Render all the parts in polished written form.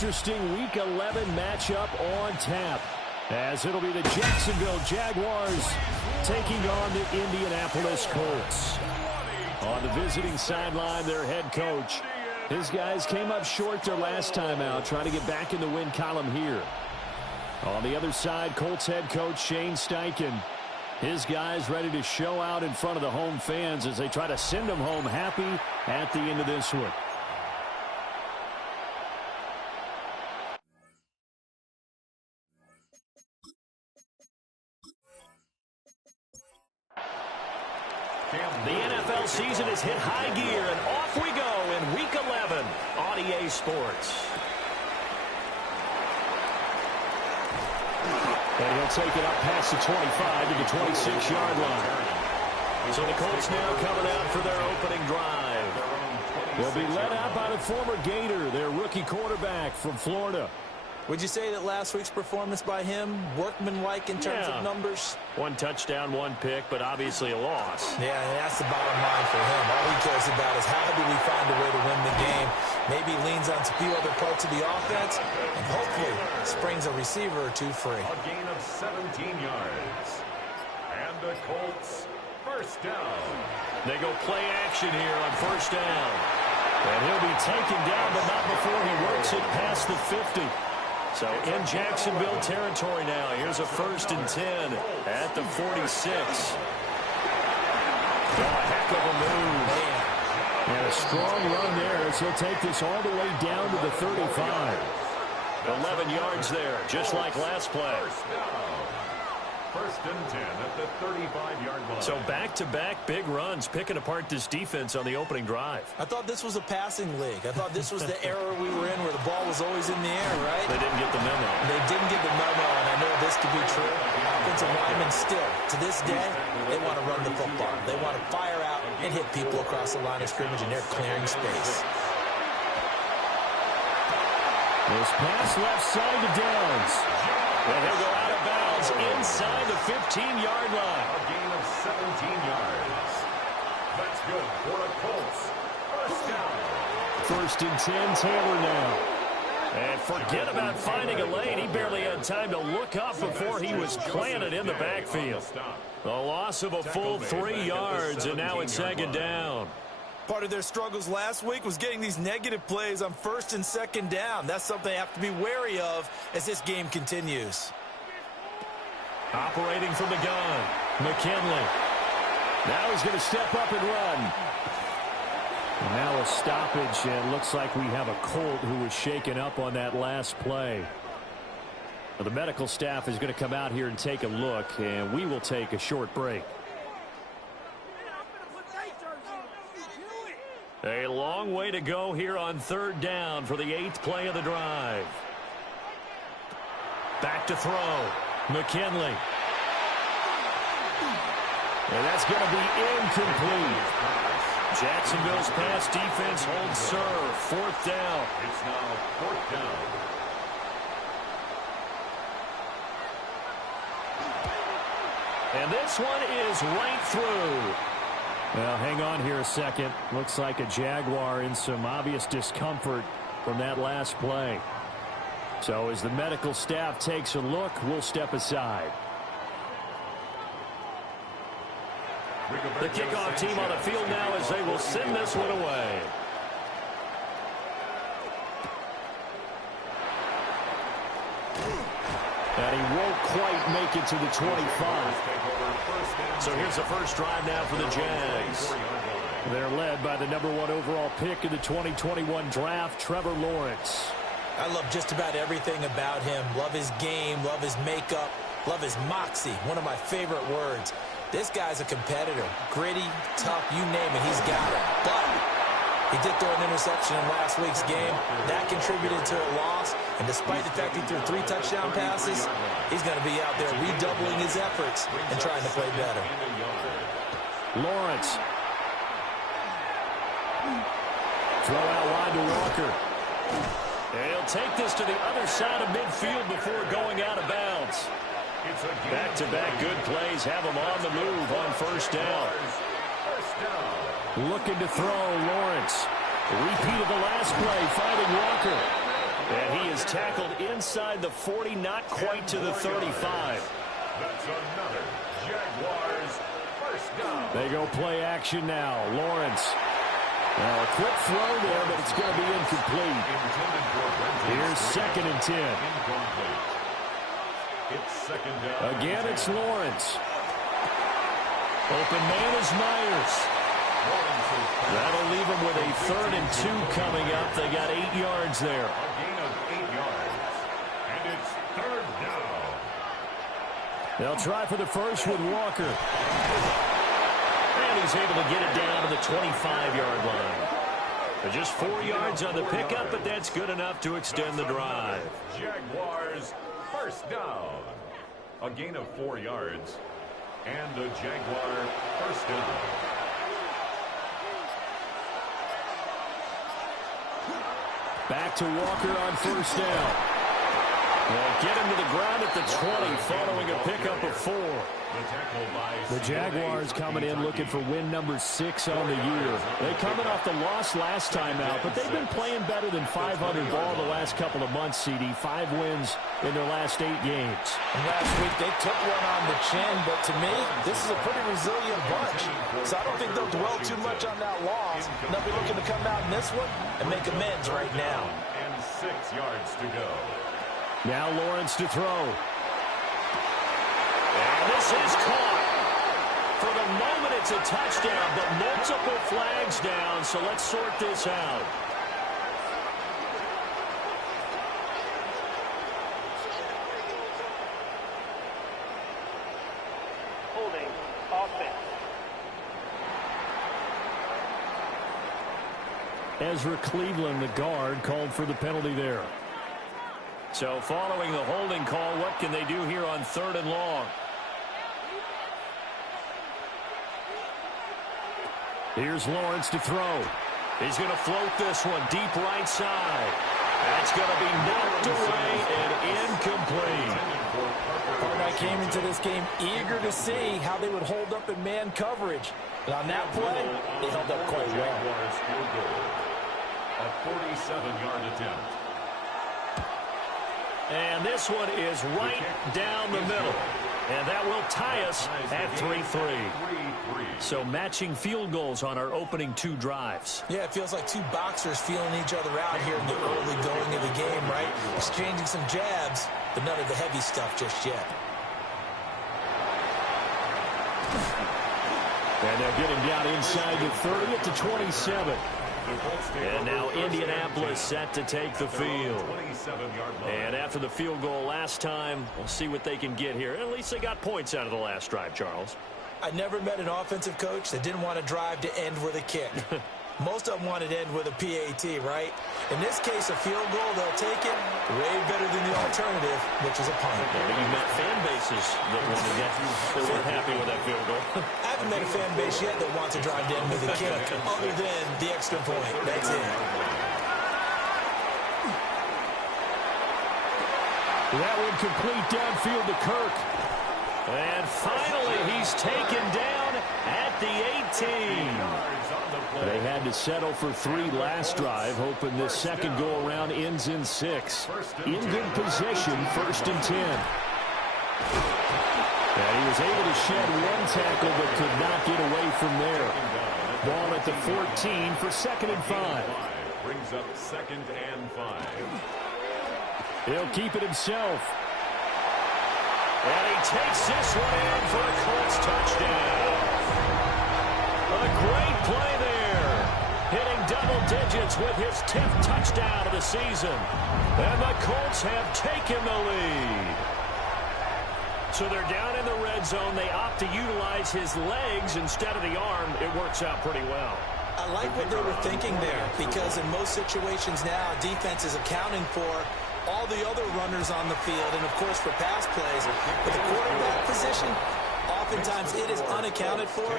interesting Week 11 matchup on tap, as it'll be the Jacksonville Jaguars taking on the Indianapolis Colts. On the visiting sideline, their head coach. His guys came up short their last time out, trying to get back in the win column here. On the other side, Colts head coach Shane Steichen. His guys ready to show out in front of the home fans as they try to send them home happy at the end of this one. The NFL season has hit high gear, and off we go in Week 11 on EA Sports. And he'll take it up past the 25 to the 26-yard line. So the Colts now coming out for their opening drive. They'll be led out by the former Gator, their rookie quarterback from Florida. Would you say that last week's performance by him, workmanlike in terms of numbers? One touchdown, one pick, but obviously a loss. Yeah, and that's the bottom line for him. All he cares about is how do we find a way to win the game. Maybe leans on a few other parts of the offense, and hopefully springs a receiver or two free. A gain of 17 yards. And the Colts, first down. They go play action here on first down. And he'll be taken down, but not before he works it past the 50. So in Jacksonville territory now. Here's a 1st and 10 at the 46. Oh, a heck of a move. And a strong run there as he'll take this all the way down to the 35. 11 yards there, just like last play. 1st and 10 at the 35-yard line. So back-to-back big runs, picking apart this defense on the opening drive. I thought this was a passing league. I thought this was the era we were in where the ball was always in the air, right? They didn't get the memo. They didn't get the memo, and I know this to be true. Offensive linemen still, to this day, they want to run the football. They want to fire out and hit people across the line of scrimmage, and they're clearing space. This pass left side to Downs. And he'll go out of bounds inside the 15-yard line. A gain of 17 yards. That's good for the Colts. First down. 1st and 10, Taylor now. And forget about finding a lane. He barely had time to look up before he was planted in the backfield. A loss of a full 3 yards, and now it's 2nd down. Part of their struggles last week was getting these negative plays on 1st and 2nd down. That's something they have to be wary of as this game continues. Operating from the gun, McKinley. Now he's going to step up and run. And now a stoppage, and looks like we have a Colt who was shaken up on that last play. Well, the medical staff is going to come out here and take a look, and we will take a short break. A long way to go here on 3rd down for the 8th play of the drive. Back to throw. McKinley. And that's going to be incomplete. Jacksonville's pass defense holds serve. 4th down. It's now 4th down. And this one is right through. Well, hang on here a second. Looks like a Jaguar in some obvious discomfort from that last play. So as the medical staff takes a look, we'll step aside. The kickoff team on the field now as they will send this one away. And he won't quite make it to the 25. So here's the first drive now for the Jags. They're led by the #1 overall pick in the 2021 draft, Trevor Lawrence. I love just about everything about him. Love his game, love his makeup, love his moxie. One of my favorite words. This guy's a competitor. Gritty, tough, you name it, he's got it. But he did throw an interception in last week's game. That contributed to a loss. And despite the fact he threw 3 touchdown passes, he's going to be out there redoubling his efforts and trying to play better. Lawrence. Throw out wide to Walker. And he'll take this to the other side of midfield before going out of bounds. Back-to-back good plays have him on the move on 1st down. Looking to throw, Lawrence. Repeat of the last play, finding Walker. And he is He's tackled inside the 40, not quite to the 35. That's another Jaguars first down. They go play action now. Lawrence. Now a quick throw there, but it's going to be incomplete. Here's 2nd and 10. Incomplete. It's 2nd down. Again, it's Lawrence. Open man is Myers. That'll leave them with a 3rd and 2 coming up. They got 8 yards there. A gain of 8 yards. And it's 3rd down. They'll try for the first with Walker. And he's able to get it down to the 25-yard line. But just 4 yards on the pickup, but that's good enough to extend the drive. Jaguars first down. A gain of 4 yards. And the Jaguar first down. Back to Walker on first down. They'll get him to the ground at the 20 following a pickup of 4. The Jaguars coming in looking for win number 6 on the year. They coming off the loss last time out, but they've been playing better than 500 ball the last couple of months, CD. 5 wins in their last 8 games. And last week they took one on the chin, but to me, this is a pretty resilient bunch. So I don't think they'll dwell too much on that loss. They'll be looking to come out in this one and make amends right now. And 6 yards to go. Now Lawrence to throw. And this is caught. For the moment, it's a touchdown, but multiple flags down, so let's sort this out. Holding offense. Ezra Cleveland, the guard, called for the penalty there. So following the holding call, what can they do here on 3rd and long? Here's Lawrence to throw. He's going to float this one deep right side. That's going to be knocked away and incomplete. I came into this game eager to see how they would hold up in man coverage. But on that play, they held up quite well. A 47-yard attempt. And this one is right down the middle. And that will tie us at 3-3. So matching field goals on our opening 2 drives. Yeah, it feels like 2 boxers feeling each other out here in the early going of the game, right? Exchanging some jabs, but none of the heavy stuff just yet. And they'll get him down inside the 30 at the 27. And now Indianapolis set to take the field. And after the field goal last time, we'll see what they can get here. At least they got points out of the last drive, Charles. I never met an offensive coach that didn't want to drive to end with a kick. Most of them wanted to end with a PAT, right? In this case, a field goal, they'll take it way better than the alternative, which is a punt. You've met fan bases that wanted that. They weren't happy with that field goal. I haven't met a fan base yet that wants to drive to end with a kick, other than the extra point. That's it. That one complete downfield to Kirk. And finally, he's taken down at the 18. They had to settle for 3 last drive, hoping this second go-around ends in 6. In good position, 1st and 10. And he was able to shed 1 tackle, but could not get away from there. Ball at the 14 for 2nd and 5. Brings up 2nd and 5. He'll keep it himself. And he takes this one in for a Colts touchdown. A great play there. Hitting double digits with his 10th touchdown of the season. And the Colts have taken the lead. So they're down in the red zone. They opt to utilize his legs instead of the arm. It works out pretty well. I like what they were thinking there, because in most situations now, defense is accounting for all the other runners on the field, and of course for pass plays. But the quarterback position, oftentimes it is unaccounted for.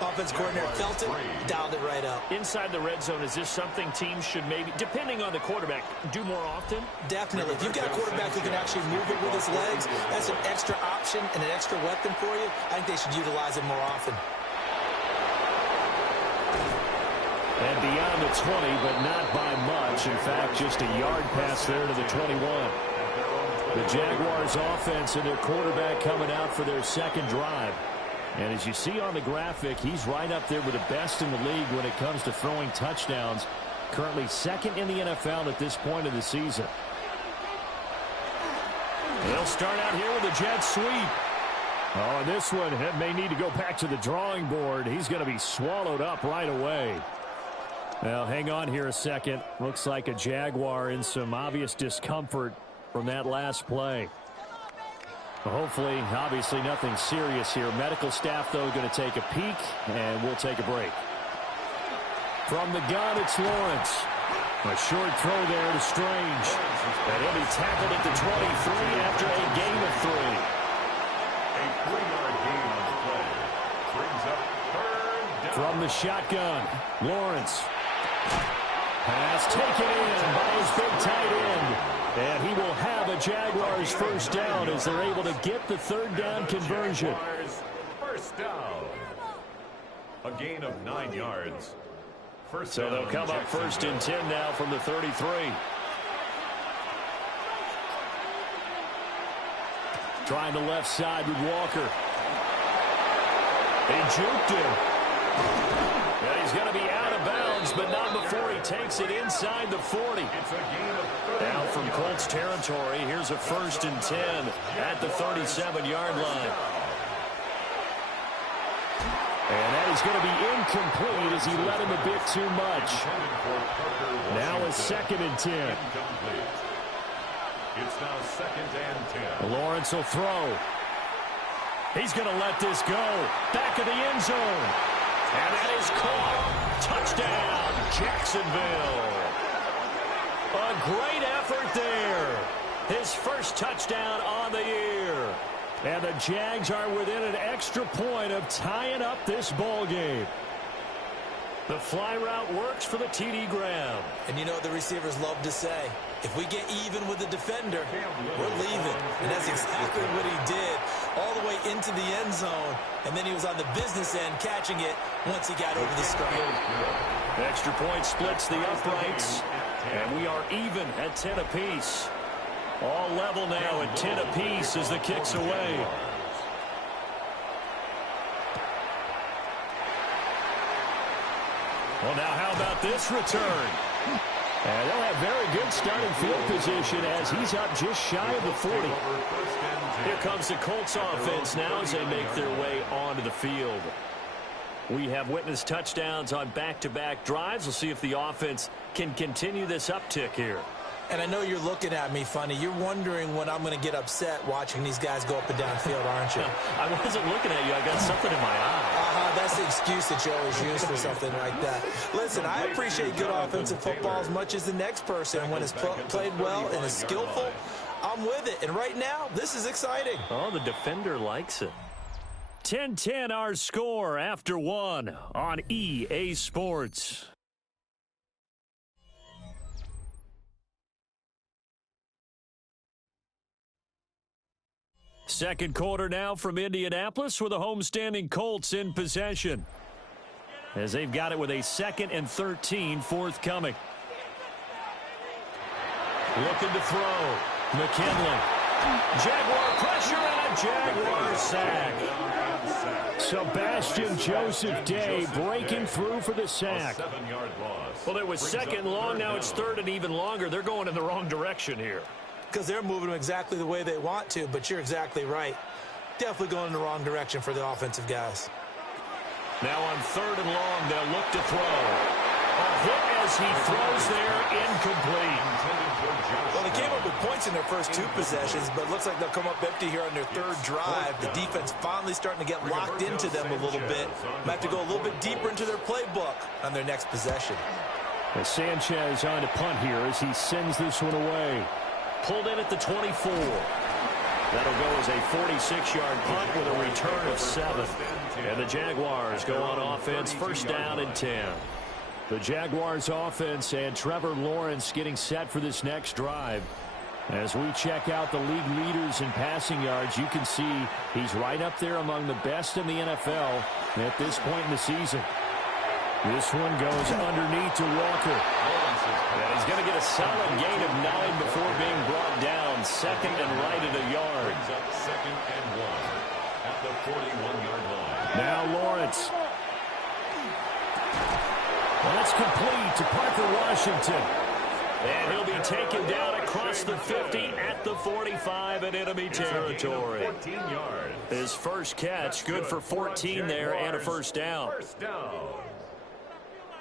Offense coordinator felt it, dialed it right up. Inside the red zone, is this something teams should maybe, depending on the quarterback, do more often? Definitely. If you've got a quarterback who can actually move it with his legs, that's an extra option and an extra weapon for you. I think they should utilize it more often. And beyond the 20, but not by much. In fact, just a yard pass there to the 21. The Jaguars offense and their quarterback coming out for their second drive. And as you see on the graphic, he's right up there with the best in the league when it comes to throwing touchdowns. Currently second in the NFL at this point of the season. They'll start out here with a jet sweep. Oh, and this one may need to go back to the drawing board. He's going to be swallowed up right away. Well, hang on here a second. Looks like a Jaguar in some obvious discomfort from that last play. Hopefully, obviously nothing serious here. Medical staff, though, going to take a peek, and we'll take a break. From the gun, it's Lawrence. A short throw there to Strange. And he'll be tackled at the 23 after a gain of 3. A 3-yard gain on the play. Brings up third down. From the shotgun, Lawrence. Pass taken in by his big tight end. And he will have a Jaguars first down as they're able to get the third down conversion. Jaguars first down. A gain of 9 yards. So they'll come up first and 10 now from the 33. Trying the left side with Walker. He juked him. And he's going to be out of bounds, but not before he takes it inside the 40. Now from Colts territory, here's a first and 10 at the 37-yard line. And that is going to be incomplete as he let him a bit too much. Now a second and 10. It's now second and 10. Lawrence will throw. He's going to let this go. Back of the end zone. And that is caught. Touchdown, Jacksonville. A great effort there. His first touchdown on the year. And the Jags are within an extra point of tying up this ball game. The fly route works for the TD Graham. And you know what the receivers love to say? If we get even with the defender, we're leaving. And that's exactly what he did all the way into the end zone. And then he was on the business end catching it once he got over the screen. Extra point splits the uprights. And we are even at 10 apiece. All level now at 10 apiece as the kick's away. Well, now how about this return? And they'll have very good starting field position as he's up just shy of the 40. Here comes the Colts offense now as they make their way onto the field. We have witnessed touchdowns on back-to-back drives. We'll see if the offense can continue this uptick here. And I know you're looking at me funny. You're wondering when I'm going to get upset watching these guys go up and down field, aren't you? I wasn't looking at you. I got something in my eye. That's the excuse that you always use for something like that. Listen, I appreciate good offensive football as much as the next person. When it's played well and is skillful, I'm with it. And right now, this is exciting. Oh, the defender likes it. 10-10 our score after one on EA Sports. Second quarter now from Indianapolis with the homestanding Colts in possession. As they've got it with a 2nd and 13 forthcoming. Looking to throw. McKinley. Jaguar pressure and a Jaguar sack. Sebastian Joseph Day breaking through for the sack. Well, it was 2nd and long. Now it's 3rd and even longer. They're going in the wrong direction here. Because they're moving them exactly the way they want to, but you're exactly right. Definitely going in the wrong direction for the offensive guys. Now on 3rd and long, they'll look to throw. A hit as he throws there, incomplete. Well, they came up with points in their first 2 possessions, but it looks like they'll come up empty here on their 3rd drive. The defense finally starting to get locked into them a little bit. Might have to go a little bit deeper into their playbook on their next possession. As Sanchez on to punt here as he sends this one away. Pulled in at the 24. That'll go as a 46-yard punt with a return of 7. And the Jaguars go on offense, first down and 10. The Jaguars offense and Trevor Lawrence getting set for this next drive. As we check out the league leaders in passing yards, you can see he's right up there among the best in the NFL at this point in the season. This one goes underneath to Walker. And he's going to get a solid gain of 9 before being brought down. Second and right at a yard. Brings up second and 1 at the 41-yard line. Now Lawrence. Well, that's complete to Parker Washington. And he'll be taken down across the 50 at the 45 in enemy territory. 14 yards. His first catch, good for 14 there and a first down. First down.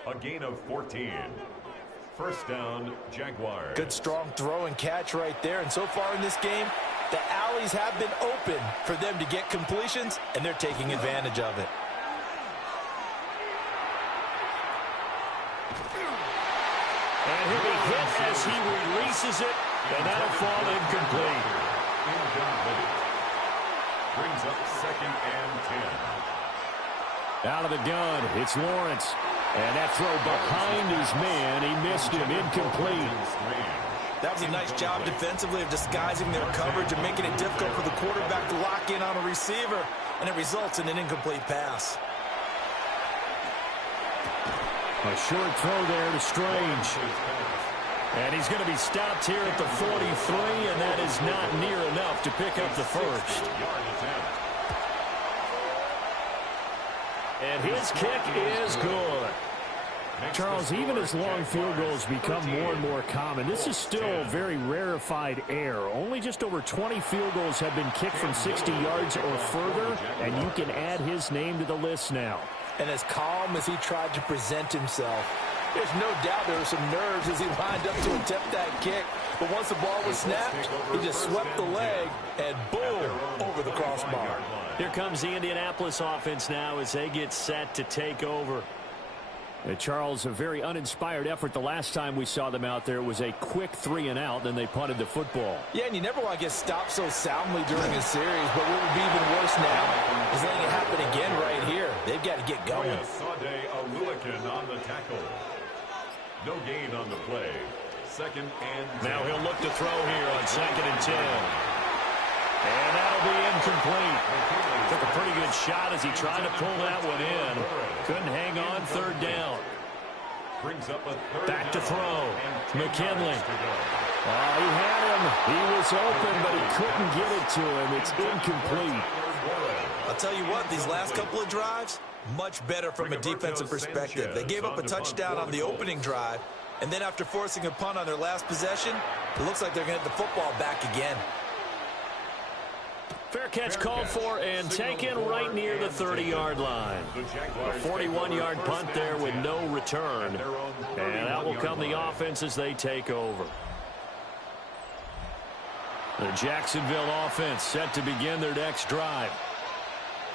A gain of 14. First down, Jaguars. Good strong throw and catch right there. And so far in this game, the alleys have been open for them to get completions, and they're taking advantage of it. And he'll be hit as he releases it, and that'll fall incomplete. Incomplete. Brings up second and 10. Out of the gun, it's Lawrence. And that throw behind his man, he missed him, incomplete. That was a nice job defensively of disguising their coverage and making it difficult for the quarterback to lock in on a receiver, and it results in an incomplete pass. A short throw there to Strange. And he's going to be stopped here at the 43, and that is not near enough to pick up the first. And his kick is good. Charles, even as long field goals become more and more common, this is still very rarefied air. Only just over 20 field goals have been kicked from 60 yards or further, and you can add his name to the list now. And as calm as he tried to present himself, there's no doubt there were some nerves as he lined up to attempt that kick. But once the ball was snapped, he just swept the leg and boom, over the crossbar. Here comes the Indianapolis offense now as they get set to take over. Charles, a very uninspired effort the last time we saw them out there. It was a quick 3-and-out, then they punted the football. Yeah, and you never want to get stopped so soundly during a series, but what would be even worse now is letting it happen again right here. They've got to get going. On the tackle. No gain on the play. Second and 10. Now he'll look to throw here on second and 10. And that'll be incomplete. Took a pretty good shot as he tried to pull that one in. Couldn't hang on, third down. Brings up a third. Back to throw. McKinley. He had him. He was open, but he couldn't get it to him. It's incomplete. I'll tell you what, these last couple of drives, much better from a defensive perspective. They gave up a touchdown on the opening drive, and then after forcing a punt on their last possession, it looks like they're going to get the football back again. Fair catch called for and taken right near the 30-yard line. A 41-yard punt there with no return. And that will come the offense as they take over. The Jacksonville offense set to begin their next drive.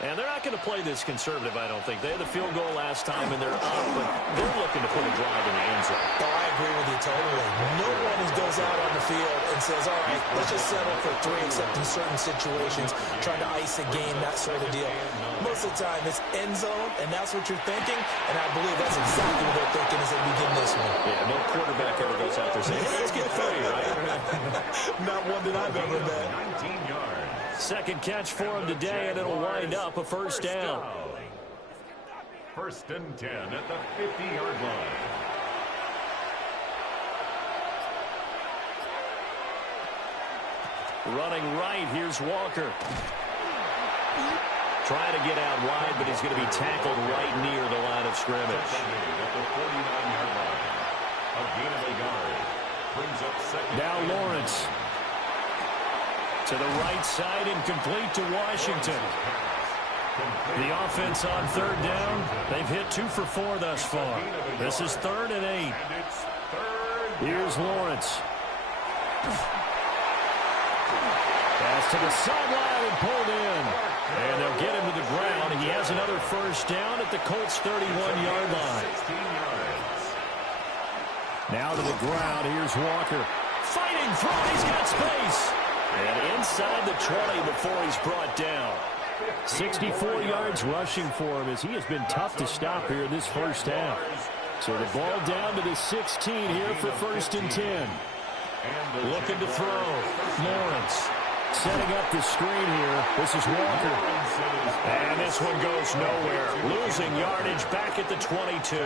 And they're not going to play this conservative, I don't think. They had the field goal last time, and they're up, but they're looking to put a drive in the end zone. Oh, I agree with you totally. No one goes out on the field and says, all right, let's just settle for 3, except in certain situations, trying to ice a game, that sort of deal. Most of the time, it's end zone, and that's what you're thinking, and I believe that's exactly what they're thinking as they begin this one. Yeah, no quarterback ever goes out there saying, hey, let's get 30, right? Not one that I've ever met. 19 yards. Second catch for him today, and it'll wind up a first down. First and 10 at the 50-yard line. Running right, here's Walker. Trying to get out wide, but he's going to be tackled right near the line of scrimmage. At the 49-yard line. A gain of a yard. Brings up second. Now Lawrence. To the right side and complete to Washington. The offense on third down. They've hit 2 for 4 thus far. This is 3rd and 8. Here's Lawrence. Pass to the sideline and pulled in. And they'll get him to the ground. He has another first down at the Colts' 31-yard line. Now to the ground. Here's Walker. Fighting through. He's got space. And inside the 20 before he's brought down. 64 yards rushing for him as he has been tough to stop here this first half. So the ball down to the 16 here for 1st and 10. Looking to throw. Lawrence Setting up the screen here. This is Walker. And this one goes nowhere. Losing yardage back at the 22.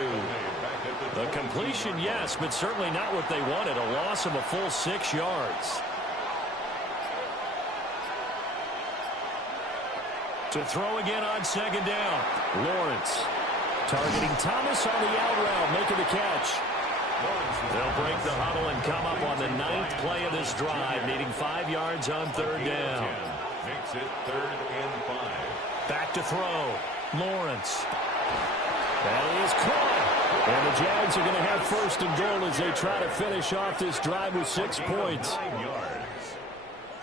The completion, yes, but certainly not what they wanted. A loss of a full 6 yards. To throw again on second down. Lawrence targeting Thomas on the out route, making the catch. They'll break the huddle and come up on the 9th play of this drive, needing 5 yards on third down. Makes it 3rd and 5. Back to throw. Lawrence. That is caught. And the Jags are going to have 1st and goal as they try to finish off this drive with 6 points. 9 yards.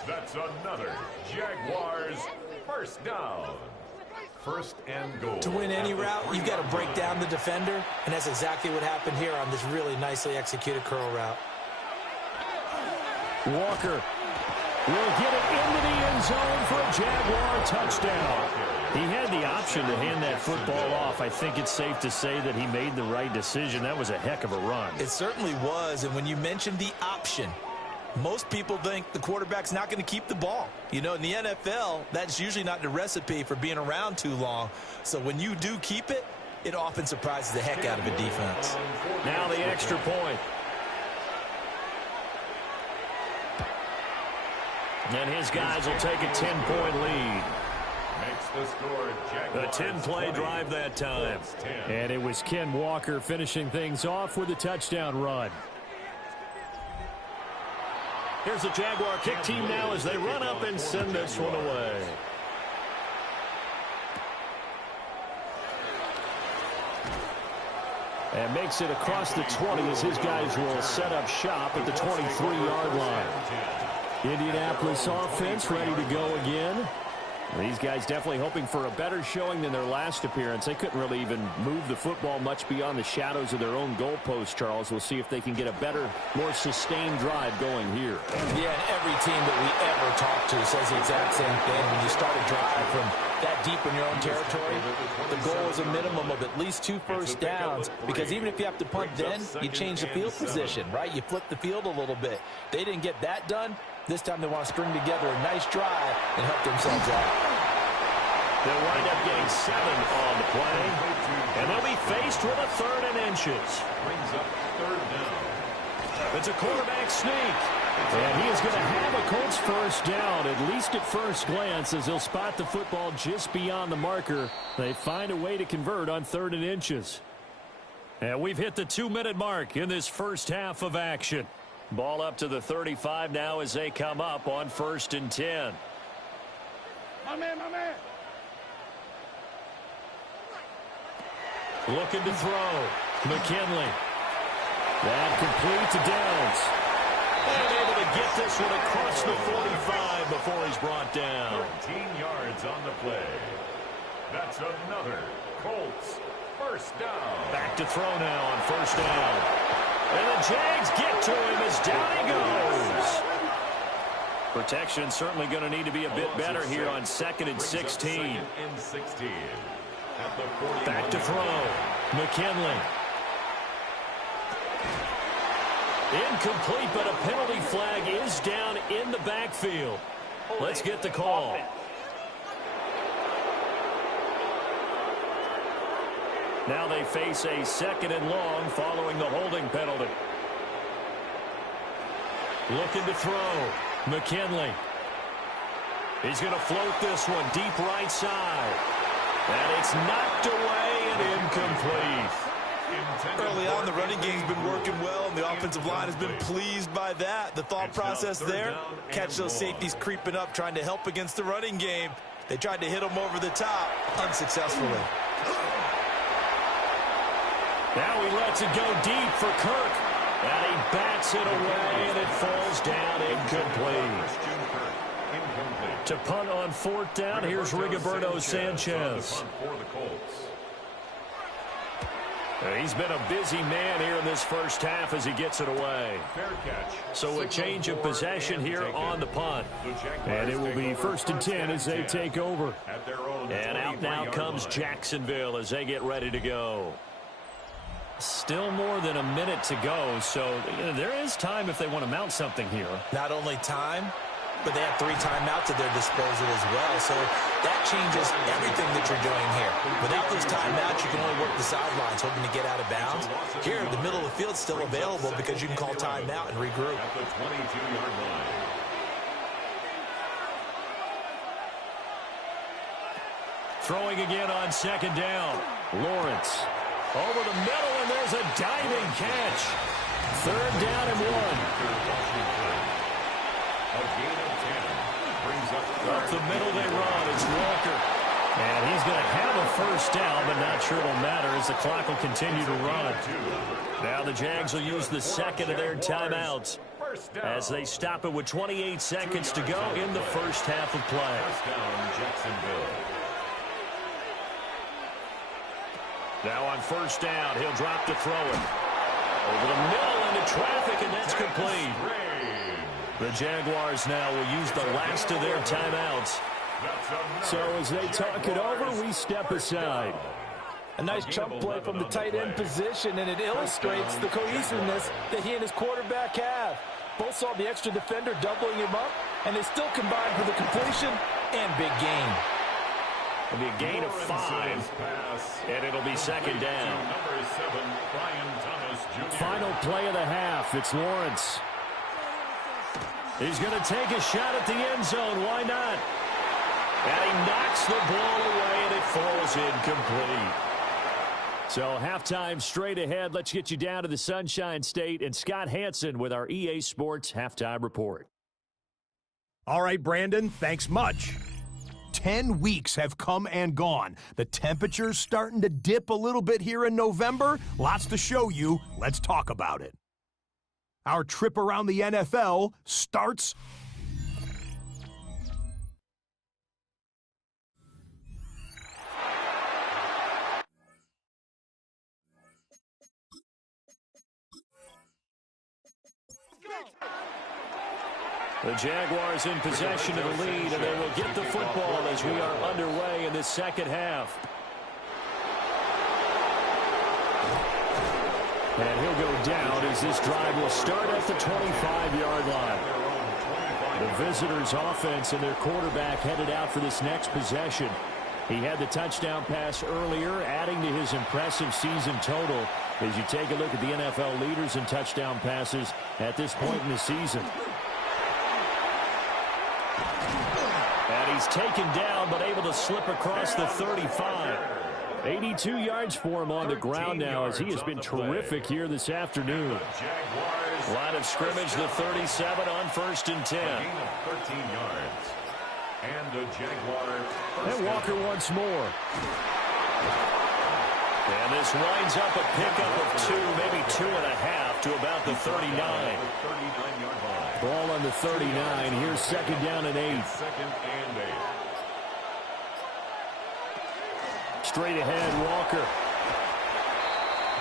That's another Jaguars 1st down. 1st and goal. To win any route, you've got to break down the defender, and that's exactly what happened here on this really nicely executed curl route. Walker will get it into the end zone for a Jaguar touchdown. He had the option to hand that football off. I think it's safe to say that he made the right decision. That was a heck of a run. It certainly was, and when you mentioned the option, most people think the quarterback's not going to keep the ball. You know, in the NFL, that's usually not the recipe for being around too long. So when you do keep it, it often surprises the heck out of a defense. Now the extra point. And his guys will take a 10-point lead. Makes the score Jaguars A 10-play drive that time. And it was Ken Walker finishing things off with a touchdown run. Here's the Jaguar kick team now as they run up and send this one away. And makes it across the 20 as his guys will set up shop at the 23-yard line. Indianapolis offense ready to go again. These guys definitely hoping for a better showing than their last appearance. They couldn't really even move the football much beyond the shadows of their own goalpost, Charles. We'll see if they can get a better, more sustained drive going here. Yeah, and every team that we ever talk to says the exact same thing. When you start a drive from that deep in your own territory, the goal is a minimum of at least 2 first downs, because even if you have to punt then, you change the field position, right? You flip the field a little bit. They didn't get that done. This time they want to string together a nice drive and help themselves out. They'll wind up getting 7 on the play, and they'll be faced with a 3rd and inches. brings up 3rd down. It's a quarterback sneak. And he is going to have a Colts first down, at least at first glance, as he'll spot the football just beyond the marker. They find a way to convert on 3rd and inches. And we've hit the 2-minute mark in this first half of action. Ball up to the 35 now as they come up on 1st and 10. My man. Looking to throw. McKinley. That complete to Downs. And able to get this one across the 45 before he's brought down. 13 yards on the play. That's another Colts first down. Back to throw now on 1st down. And the Jags get to him as down he goes. Protection certainly going to need to be a bit better here on 2nd and 16. 2nd and 16. Back to throw. McKinley. Incomplete, but a penalty flag is down in the backfield. Let's get the call. Now they face a 2nd and long following the holding penalty. Looking to throw. McKinley. He's going to float this one deep right side. And it's knocked away and incomplete. Early on, the running game's been working well, and the offensive line has been pleased by that. The thought process there, catch those safeties creeping up, trying to help against the running game. They tried to hit them over the top, unsuccessfully. Now he lets it go deep for Kirk. And he bats it away, and it falls down incomplete. To punt on 4th down, here's Rigoberto Sanchez. He's been a busy man here in this first half as he gets it away. So a change of possession here on the punt. And it will be 1st and 10 as they take over. And out now comes Jacksonville as they get ready to go. Still more than a minute to go, so there is time if they want to mount something here. Not only time, but they have 3 timeouts at their disposal as well. So that changes everything that you're doing here. Without those timeouts, you can only work the sidelines, hoping to get out of bounds. Here, the middle of the field is still available because you can call timeout and regroup. At the 22-yard line. Throwing again on second down. Lawrence over the middle, and there's a diving catch. 3rd down and 1. A gain of 10 brings Up the middle they run. It's Walker. And he's going to have a first down, but not sure it'll matter as the clock will continue to run. Now the Jags will use the second of their timeouts as they stop it with 28 seconds to go in the first half of play. First down, Jacksonville. Now on first down, he'll drop to throw it. Over the middle into traffic, and that's complete. The Jaguars now will use the last of their timeouts. So as they talk it over, we step aside. A nice chunk play from the tight end position, and it illustrates the cohesiveness that he and his quarterback have. Both saw the extra defender doubling him up, and they still combined for the completion and big gain. It'll be a gain of 5, and it'll be second down. Final play of the half. It's Lawrence. He's going to take a shot at the end zone. Why not? And he knocks the ball away, and it falls incomplete. So halftime straight ahead. Let's get you down to the Sunshine State and Scott Hansen with our EA Sports Halftime Report. All right, Brandon, thanks much. 10 weeks have come and gone. The temperature's starting to dip a little bit here in November. Lots to show you. Let's talk about it. Our trip around the NFL starts The Jaguars in possession of the lead, and they will get the football as we are underway in the second half. And he'll go down as this drive will start at the 25-yard line. The visitors' offense and their quarterback headed out for this next possession. He had the touchdown pass earlier, adding to his impressive season total as you take a look at the NFL leaders in touchdown passes at this point in the season. And he's taken down, but able to slip across the 35. 82 yards for him on the ground now as he has been terrific here this afternoon. Line of scrimmage, the 37 on 1st and 10. 13 yards. And the Jaguars. And Walker once more. And this winds up a pickup of 2, maybe 2.5 to about the 39. 39-yard line. Ball on the 39. Here's second down and 8. Second and 8. Straight ahead, Walker.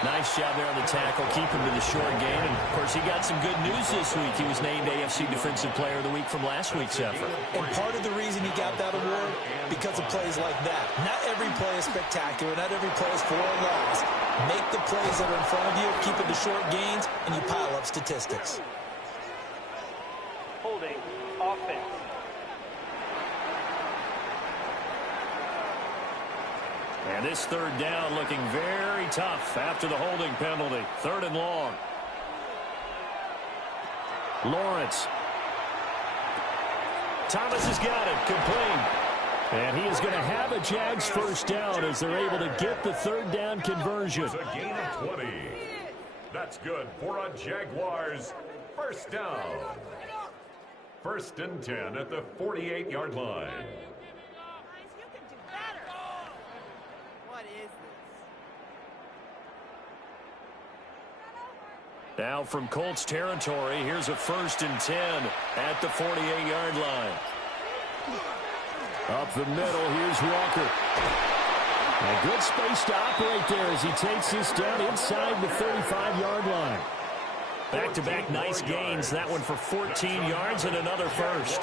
Nice job there on the tackle. Keep him to the short game. And, of course, he got some good news this week. He was named AFC Defensive Player of the Week from last week's effort. And part of the reason he got that award, because of plays like that. Not every play is spectacular. Not every play is for a loss. Make the plays that are in front of you, keep it to short gains, and you pile up statistics. Holding offense. And this third down looking very tough after the holding penalty. 3rd and long. Lawrence. Thomas has got it. Complete. And he is going to have a Jags first down as they're able to get the 3rd down conversion. It's a gain of 20. That's good for a Jaguars first down. 1st and 10 at the 48-yard line. Now from Colts territory, here's a 1st and 10 at the 48-yard line. Up the middle, here's Walker. A good space to operate there as he takes this down inside the 35-yard line. Back-to-back nice gains. That one for 14 yards and another first.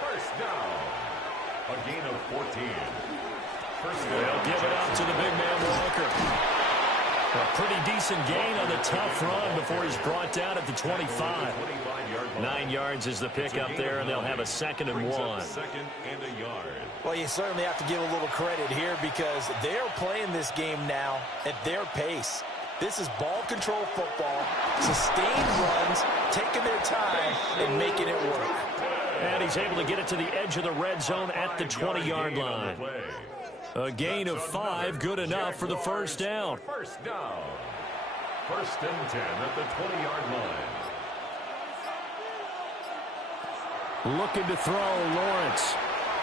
First down. A gain of 14. First down. They'll give it up to the big man Walker. A pretty decent gain on the tough run before he's brought down at the 25. 9 yards is the pickup there, and they'll have a 2nd and 1. Well, you certainly have to give a little credit here because they're playing this game now at their pace. This is ball control football, sustained runs, taking their time, and making it work. And he's able to get it to the edge of the red zone at the 20-yard line. A gain of 5, good enough for the first down. First down. 1st and 10 at the 20-yard line. Looking to throw, Lawrence.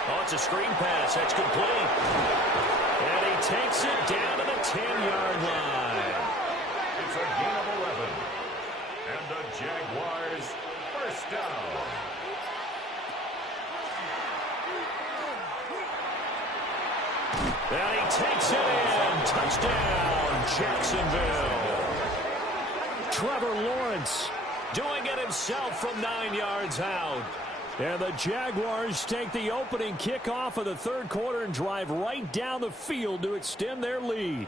Oh, it's a screen pass. That's complete. And he takes it down to the 10-yard line. It's a gain of 11. And the Jaguars, first down. And he takes it in. Touchdown, Jacksonville. Trevor Lawrence doing it himself from 9 yards out. And the Jaguars take the opening kickoff of the 3rd quarter and drive right down the field to extend their lead.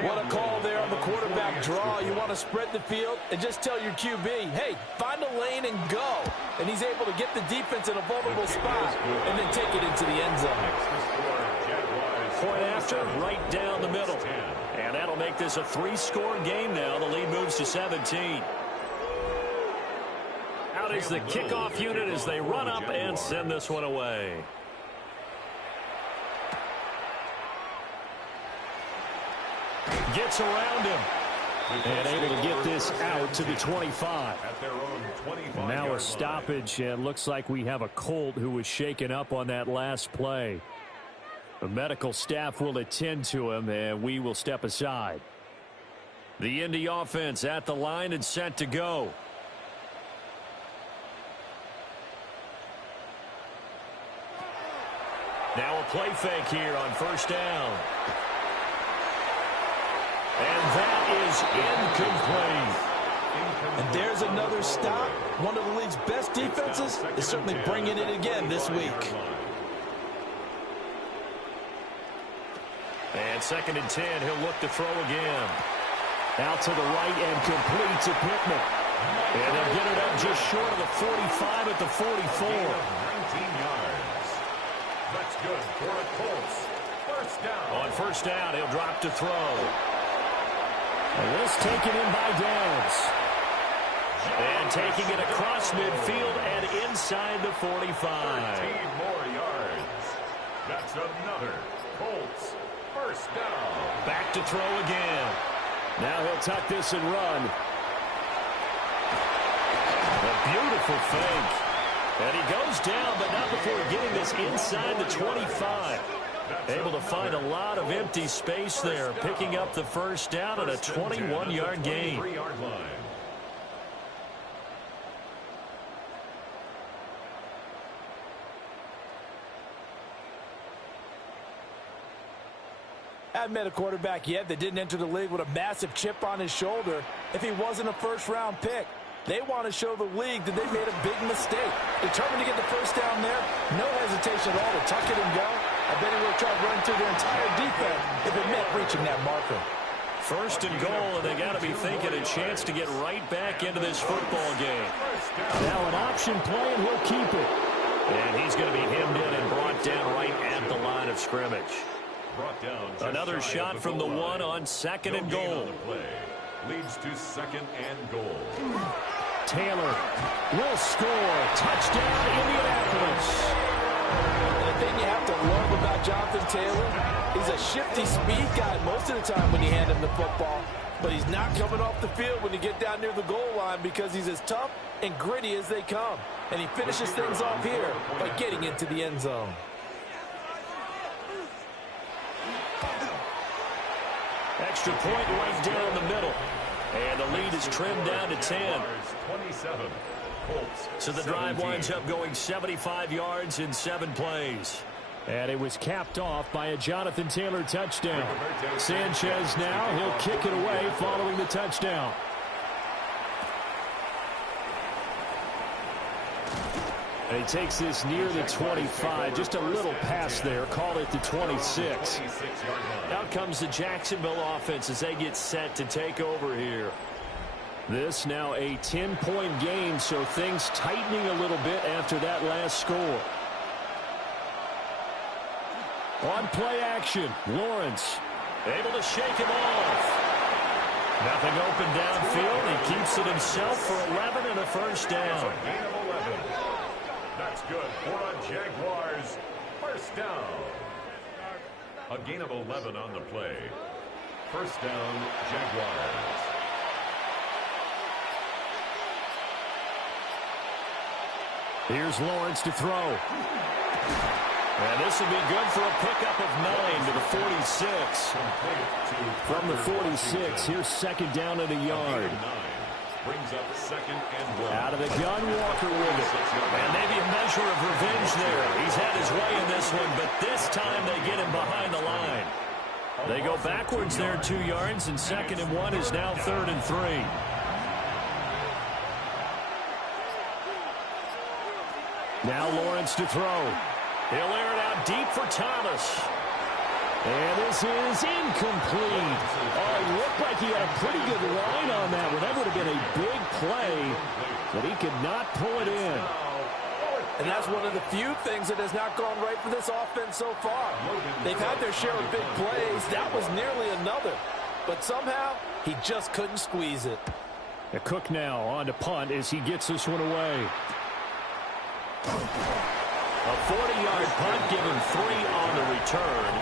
What a call there on the quarterback draw. You want to spread the field and just tell your QB, hey, find a lane and go. And he's able to get the defense in a vulnerable spot and then take it into the end zone. Point after, right down the middle. And that'll make this a 3-score game now. The lead moves to 17. Out is the kickoff unit as they run up and send this one away. Gets around him. And able to get this out to the 25. And now a stoppage, and looks like we have a Colt who was shaken up on that last play. The medical staff will attend to him, and we will step aside. The Indy offense at the line and set to go. Now a play fake here on first down. And that is incomplete. And there's another stop. One of the league's best defenses is certainly bringing it again this week. And 2nd and 10, he'll look to throw again. Out to the right and complete to Pittman. And they'll get it up just short of the 45 at the 44. 19 yards. That's good for the Colts. First down. On first down, he'll drop to throw. And this taken in by Downs. And taking it across midfield and inside the 45. 13 more yards. That's another Colts first down. Back to throw again. Now he'll tuck this and run. A beautiful fake. And he goes down, but not before getting this inside the 25. Able to find a lot of empty space there, picking up the first down and a 21-yard gain. I haven't met a quarterback yet that didn't enter the league with a massive chip on his shoulder if he wasn't a first-round pick. They want to show the league that they made a big mistake. Determined to get the first down there, no hesitation at all to tuck it and go. I bet he would have tried to run through their entire defense if it meant reaching that marker. First and goal, and they got to be thinking a chance to get right back into this football game. Now an option play, and he'll keep it. And he's going to be hemmed in and brought down right at the line of scrimmage. Another shot from the one on 2nd and goal. Leads to 2nd and goal. Taylor will score. Touchdown, Indianapolis. And the thing you have to love about Jonathan Taylor, he's a shifty speed guy most of the time when you hand him the football. But he's not coming off the field when you get down near the goal line because he's as tough and gritty as they come. And he finishes things off here by getting into the end zone. Extra point right down the middle. And the lead is trimmed down to 10. 27. Colts, so the drive winds up going 75 yards in 7 plays. And it was capped off by a Jonathan Taylor touchdown. Sanchez now, he'll kick it away following the touchdown. And he takes this near the 25. Just a little pass there. Call it the 26. Out comes the Jacksonville offense as they get set to take over here. This now a 10-point game, so things tightening a little bit after that last score. On play action, Lawrence able to shake him off. Nothing open downfield. He keeps it himself for 11 and a first down. That's good for a Jaguars first down. A gain of 11 on the play. First down, Jaguars. Here's Lawrence to throw. And this will be good for a pickup of 9 to the 46. From the 46, here's second down and a yard. Brings up second and 1. Out of the gun, Walker with it. And maybe a measure of revenge there. He's had his way in this one, but this time they get him behind the line. They go backwards there 2 yards, and second and 1 is now third and 3. Now Lawrence to throw. He'll air it out deep for Thomas. And this is incomplete. Oh, it looked like he had a pretty good line on that one. That would have been a big play, but he could not pull it in. And that's one of the few things that has not gone right for this offense so far. They've had their share of big plays. That was nearly another. But somehow, he just couldn't squeeze it. The Cook now on to punt as he gets this one away. A 40-yard punt, given 3 on the return.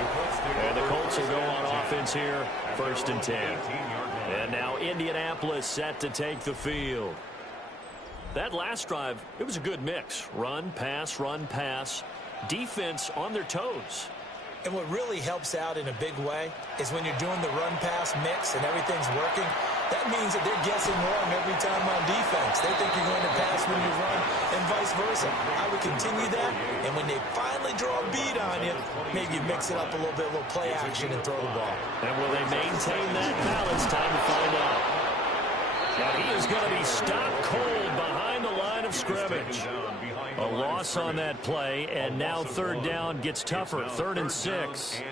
And the Colts will go on offense here, first and 10. And now Indianapolis set to take the field. That last drive, it was a good mix. Run, pass, defense on their toes. And what really helps out in a big way is when you're doing the run-pass mix and everything's working, that means that they're guessing wrong every time on defense. They think you're going to pass when you run and vice versa. I would continue that, and when they finally draw a beat on you, maybe you mix it up a little bit, a little play action and throw the ball. And will they maintain that balance? Time to find out. And he is going to be stopped cold behind the line of scrimmage. A loss on that play, and now third down gets tougher. Third and 6.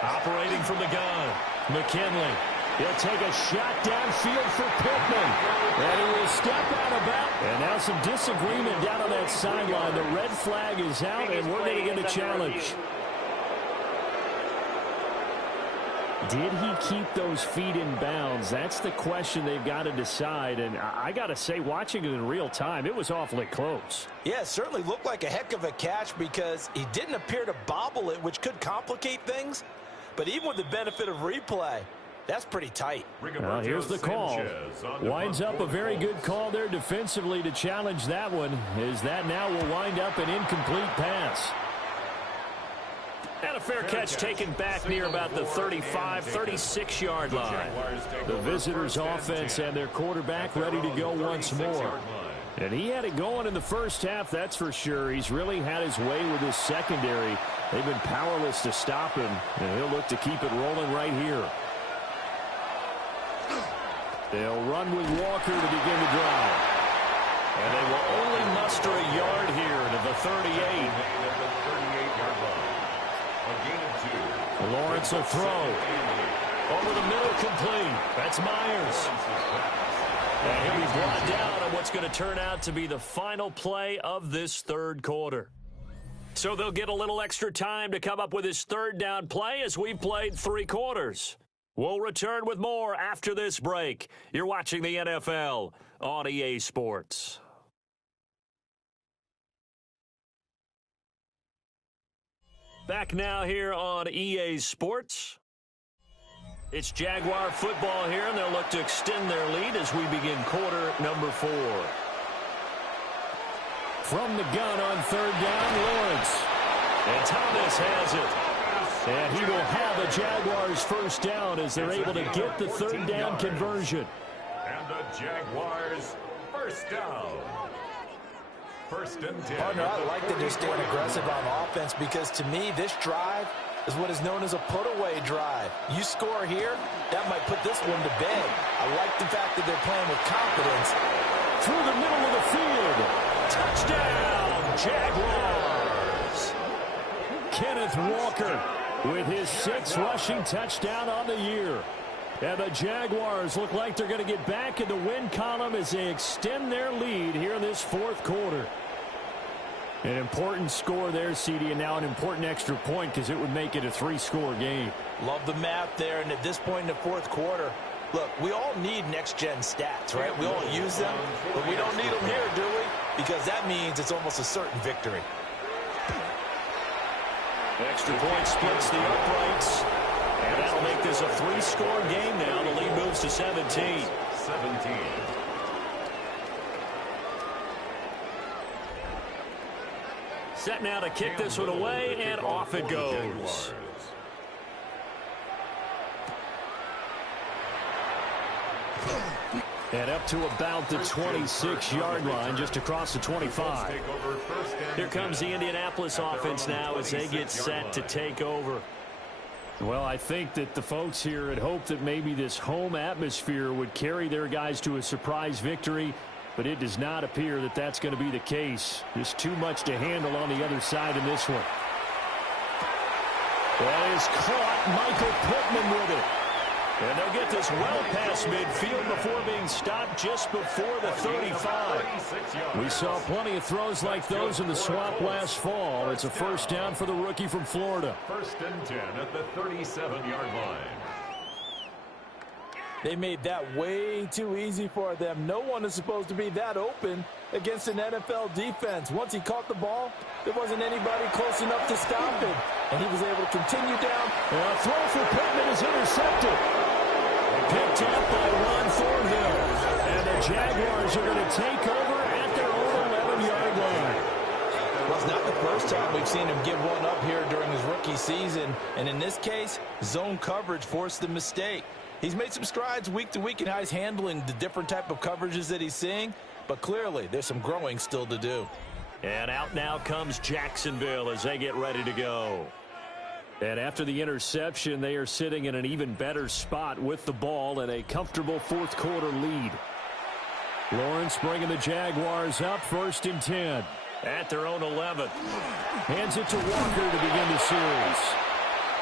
Operating from the gun, McKinley. He'll take a shot downfield for Pittman. And he will step out of bounds. And now some disagreement down on that sideline. The red flag is out, and we're going to get a challenge. Did he keep those feet in bounds? That's the question they've got to decide. And I got to say, watching it in real time, it was awfully close. Yeah, it certainly looked like a heck of a catch because he didn't appear to bobble it, which could complicate things. But even with the benefit of replay, that's pretty tight. Well, here's the call. Winds up a very good call there defensively to challenge that one, as that now will wind up an incomplete pass. And a fair catch taken back near about the 35, 36-yard line. The visitors' offense and their quarterback ready to go once more. And he had it going in the first half, that's for sure. He's really had his way with his secondary. They've been powerless to stop him, and he'll look to keep it rolling right here. They'll run with Walker to begin the drive. And they will only muster a yard here to the 38. Lawrence will throw. Over the middle, complete. That's Myers. And he'll be brought down on what's going to turn out to be the final play of this third quarter. So they'll get a little extra time to come up with his third down play as we've played 3 quarters. We'll return with more after this break. You're watching the NFL on EA Sports. Back now here on EA Sports. It's Jaguar football here, and they'll look to extend their lead as we begin quarter number 4. From the gun on third down, Lawrence. And Thomas has it. And he will have the Jaguars first down as they're able to get the third down conversion. And the Jaguars first down. First and 10. Partner, I like that they're staying aggressive on offense because to me, this drive is what is known as a put-away drive. You score here, that might put this one to bed. I like the fact that they're playing with confidence. Through the middle of the field. Touchdown, Jaguars. Kenneth Walker with his 6th rushing touchdown on the year. And the Jaguars look like they're going to get back in the win column as they extend their lead here in this 4th quarter. An important score there, CD, and now an important extra point because it would make it a 3-score game. Love the math there, and at this point in the 4th quarter, look, we all need next-gen stats, right? We all use them, but we don't need them here, do we? Because that means it's almost a certain victory. Extra point splits the uprights, and that'll make this a 3-score game now. The lead moves to 17. Set now to kick this one away, and off it goes. And up to about the 26-yard line, just across the 25. Here comes the Indianapolis offense now as they get set to take over. Well, I think that the folks here had hoped that maybe this home atmosphere would carry their guys to a surprise victory, but it does not appear that that's going to be the case. There's too much to handle on the other side in this one. That is caught. Michael Pittman with it. And they'll get this well past midfield before being stopped just before the 35. We saw plenty of throws like those in the swamp last fall. It's a first down for the rookie from Florida. 1st and 10 at the 37-yard line. They made that way too easy for them. No one is supposed to be that open against an NFL defense. Once he caught the ball, there wasn't anybody close enough to stop him. And he was able to continue down. And a throw for Pittman is intercepted. Picked up by Ron Thornhill. And the Jaguars are going to take over at their own 11-yard line. Well, it's not the first time we've seen him give one up here during his rookie season. And in this case, zone coverage forced the mistake. He's made some strides week to week in how he's handling the different type of coverages that he's seeing. But clearly, there's some growing still to do. And out now comes Jacksonville as they get ready to go. And after the interception, they are sitting in an even better spot with the ball and a comfortable 4th quarter lead. Lawrence bringing the Jaguars up 1st and 10 at their own 11. Hands it to Walker to begin the series.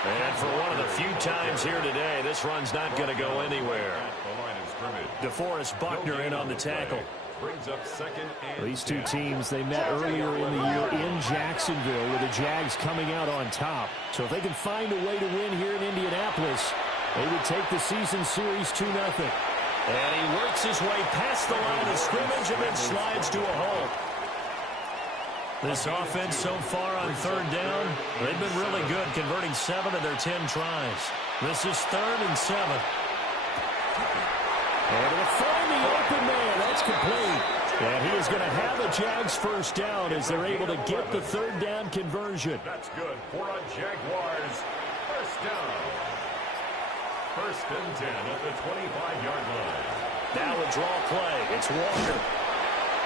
And for one of the few times here today, this run's not going to go anywhere. DeForest Buckner in on the tackle. These two teams, they met earlier in the year in Jacksonville with the Jags coming out on top. So if they can find a way to win here in Indianapolis, they would take the season series 2-0. And he works his way past the line of scrimmage and then slides to a halt. This offense so far on 3rd down, they've been really good, converting 7 of their 10 tries. This is 3rd and 7. And he'll find the open man. That's complete. And he is going to have a Jags first down as they're able to get the 3rd down conversion. That's good for a Jaguars first down. 1st and 10 at the 25-yard line. Now a draw play. It's Walker.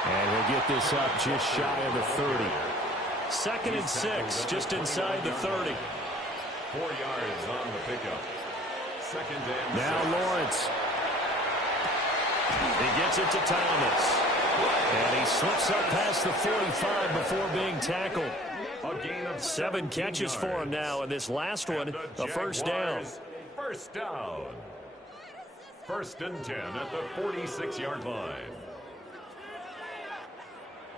And he'll get this up just shy of the 30. 2nd and 6, just inside the 30. 4 yards on the pickup. 2nd and now 6. Lawrence. He gets it to Thomas. And he slips up past the 45 before being tackled. A gain of 7 catches for him now, and this last one, a first down. First down. 1st and 10 at the 46-yard line.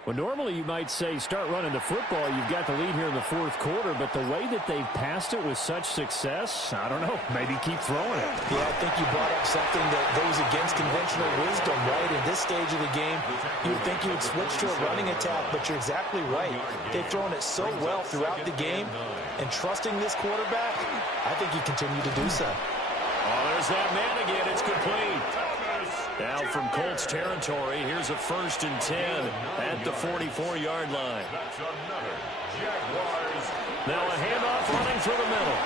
Well, normally you might say start running the football. You've got the lead here in the 4th quarter, but the way that they've passed it with such success, I don't know, maybe keep throwing it. Yeah, I think you brought up something that goes against conventional wisdom, right? In this stage of the game, you would think you would switch to a running attack, but you're exactly right. They've thrown it so well throughout the game, and trusting this quarterback, I think he continued to do so. Oh, there's that man again. It's complete. Now from Colts territory, here's a 1st and 10 at the 44-yard line. That's another Jaguars. Now a handoff running through the middle.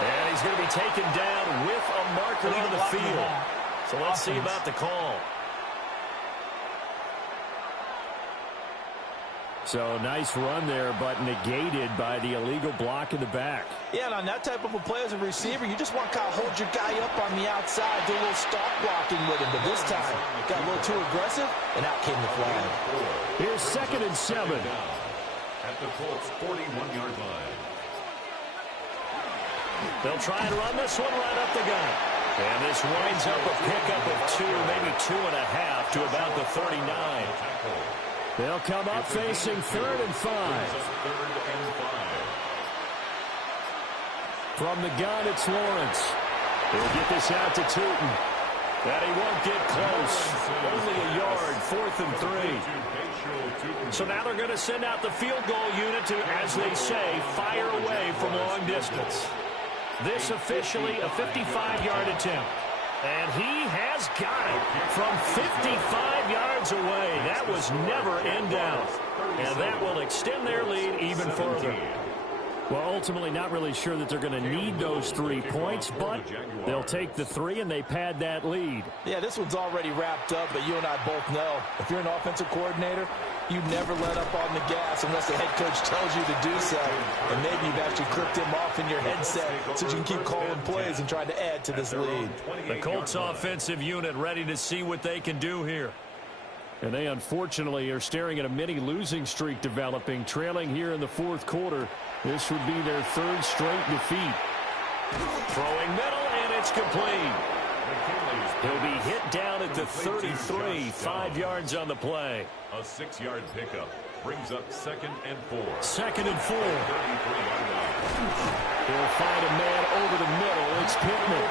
And he's going to be taken down with a marker on the field. So let's see about the call. So nice run there, but negated by the illegal block in the back. Yeah, and on that type of a play as a receiver, you just want to kind of hold your guy up on the outside, do a little stalk blocking with him. But this time, got a little too aggressive, and out came the flag. Here's 2nd and 7. At the Colts' 41-yard line. They'll try and run this one right up the gut. And this winds up a pickup of 2, maybe 2.5 to about the 39. They'll come up facing 3rd and 5. From the gun, it's Lawrence. He'll get this out to Tootin. And he won't get close. Only a yard, 4th and 3. So now they're going to send out the field goal unit to, as they say, fire away from long distance. This officially a 55-yard attempt. And he has got it from 55 yards away. That was never in doubt. And that will extend their lead even further. Well, ultimately not really sure that they're going to need those 3 points, but they'll take the 3 and they pad that lead. Yeah, this one's already wrapped up, but you and I both know if you're an offensive coordinator, you never let up on the gas unless the head coach tells you to do so. And maybe you've actually clicked him off in your headset so you can keep calling plays and trying to add to this lead. The Colts offensive unit ready to see what they can do here. And they unfortunately are staring at a mini losing streak developing, trailing here in the 4th quarter. This would be their 3rd straight defeat. Throwing middle, and it's complete. He'll be hit down at the 33, 5 yards on the play. A 6-yard pickup brings up 2nd and 4. 2nd and 4. He'll find a man over the middle. It's Pittman.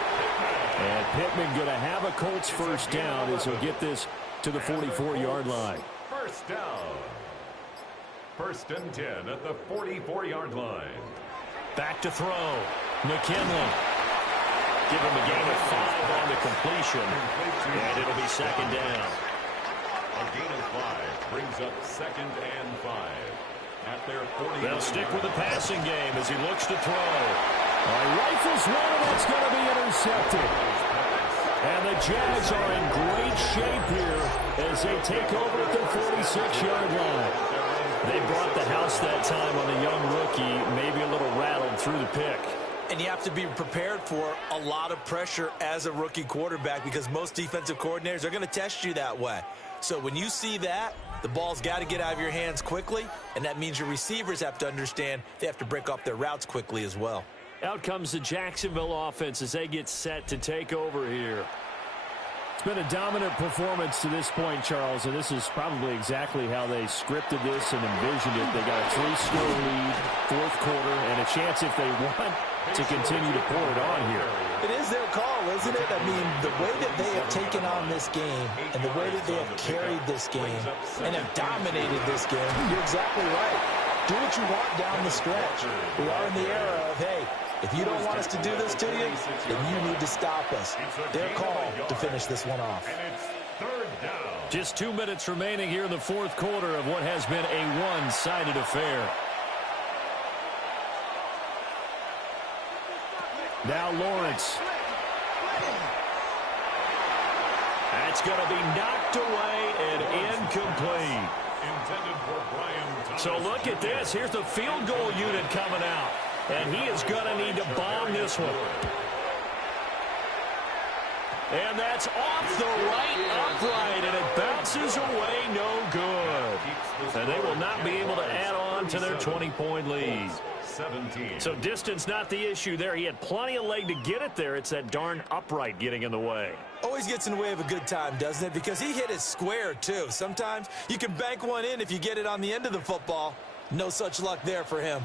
And Pittman going to have a Colts first down as he'll get this to the 44-yard line. First down. 1st and 10 at the 44-yard line. Back to throw. McKinley. Give him a gain of 5 on the completion. And it'll be 2nd down. A gain of 5 brings up 2nd and 5. At their 40. They'll stick with the passing game as he looks to throw. Rifles one, and that's going to be intercepted. And the Jags are in great shape here as they take over at their 46-yard line. They brought the house that time on the young rookie, maybe a little rattled through the pick. And you have to be prepared for a lot of pressure as a rookie quarterback because most defensive coordinators are going to test you that way. So when you see that, the ball's got to get out of your hands quickly, and that means your receivers have to understand they have to break off their routes quickly as well. Out comes the Jacksonville offense as they get set to take over here. It's been a dominant performance to this point, Charles, and this is probably exactly how they scripted this and envisioned it. They got a 3-score lead, 4th quarter, and a chance if they want to continue to pour it on here. It is their call, isn't it? I mean, the way that they have taken on this game and the way that they have carried this game and have dominated this game, you're exactly right. Do what you want down the stretch. We are in the era of, hey, if you don't want us to do this to you, then you need to stop us. Their call to finish this one off. And it's 3rd down. Just 2 minutes remaining here in the 4th quarter of what has been a one-sided affair. Now Lawrence. That's going to be knocked away and incomplete. Intended for Brian Thomas. So look at this. Here's the field goal unit coming out. And he is going to need to bomb this one. And that's off the right upright, and it bounces away no good. And they will not be able to add on to their 20-point lead. 17. So distance not the issue there. He had plenty of leg to get it there. It's that darn upright getting in the way. Always gets in the way of a good time, doesn't it? Because he hit it square, too. Sometimes you can bank one in if you get it on the end of the football. No such luck there for him.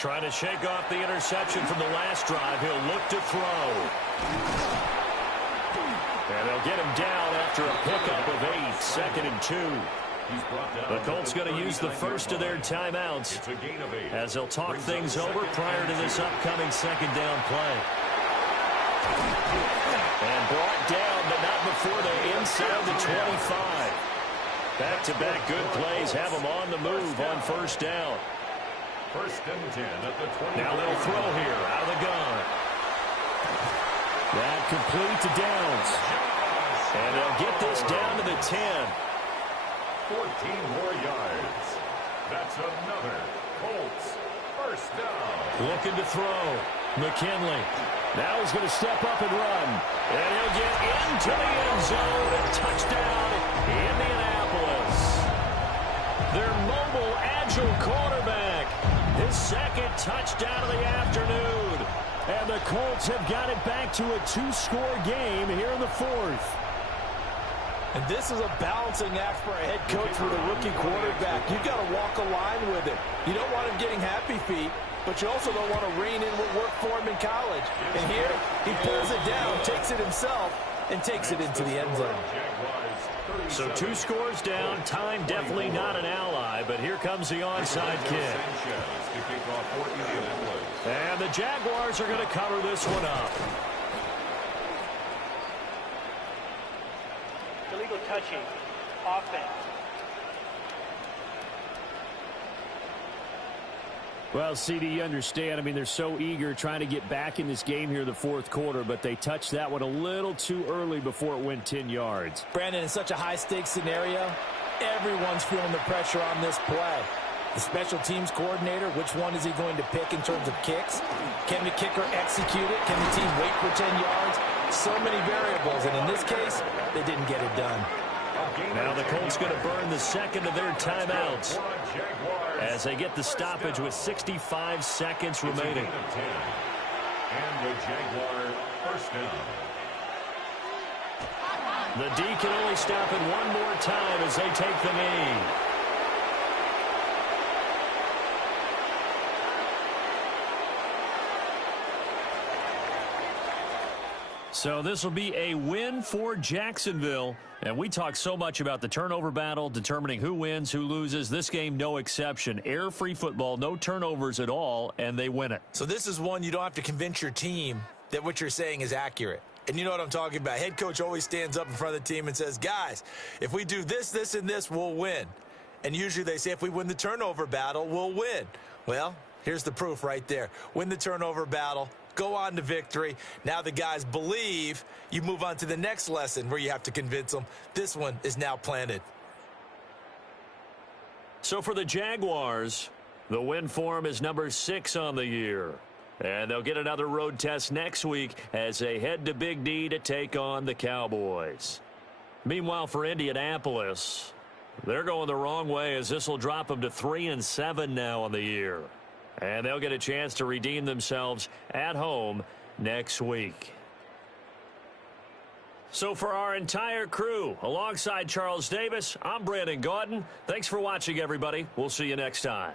Trying to shake off the interception from the last drive. He'll look to throw. And they'll get him down after a pickup of 8, 2nd and 2. The Colts going to use the first of their timeouts as they'll talk things over prior to this upcoming 2nd down play. And brought down, but not before they're inside the 25. Back-to-back good plays have them on the move on 1st down. 1st and 10 at the 20. Now they'll throw here out of the gun. That complete to Downs. And they'll get this down to the 10. 14 more yards. That's another Colts first down. Looking to throw. McKinley. Now he's going to step up and run. And he'll get into the end zone. A touchdown, Indianapolis. Their mobile, agile quarterback. His second touchdown of the afternoon. And the Colts have got it back to a 2-score game here in the fourth. And this is a balancing act for a head coach with a rookie quarterback. You've got to walk a line with it. You don't want him getting happy feet, but you also don't want to rein in what worked for him in college. And here, he pulls it down, takes it himself, and takes it into the end zone. So 2 scores down. Time definitely not an ally, but here comes the onside kick. And the Jaguars are going to cover this one up. Illegal touching. Offense. Well, CD, you understand. I mean, they're so eager trying to get back in this game here in the fourth quarter, but they touched that one a little too early before it went 10 yards. Brandon, in such a high-stakes scenario, everyone's feeling the pressure on this play. The special teams coordinator, which one is he going to pick in terms of kicks? Can the kicker execute it? Can the team wait for 10 yards? So many variables, and in this case, they didn't get it done. Now the Colts going to burn the second of their timeouts as they get the stoppage with 65 seconds remaining. And the Jaguar first down. The D can only stop it one more time as they take the knee. So this will be a win for Jacksonville. And we talk so much about the turnover battle, determining who wins, who loses. This game, no exception. Air-free football, no turnovers at all, and they win it. So this is one you don't have to convince your team that what you're saying is accurate. And you know what I'm talking about. Head coach always stands up in front of the team and says, guys, if we do this, this, and this, we'll win. And usually they say if we win the turnover battle, we'll win. Well, here's the proof right there. Win the turnover battle. Go on to victory. Now the guys believe. You move on to the next lesson where you have to convince them. This one is now planted. So for the Jaguars, the win form is number 6 on the year. And they'll get another road test next week as they head to Big D to take on the Cowboys. Meanwhile, for Indianapolis, they're going the wrong way as this will drop them to 3-7 now on the year. And they'll get a chance to redeem themselves at home next week. So for our entire crew, alongside Charles Davis, I'm Brandon Gaudin. Thanks for watching, everybody. We'll see you next time.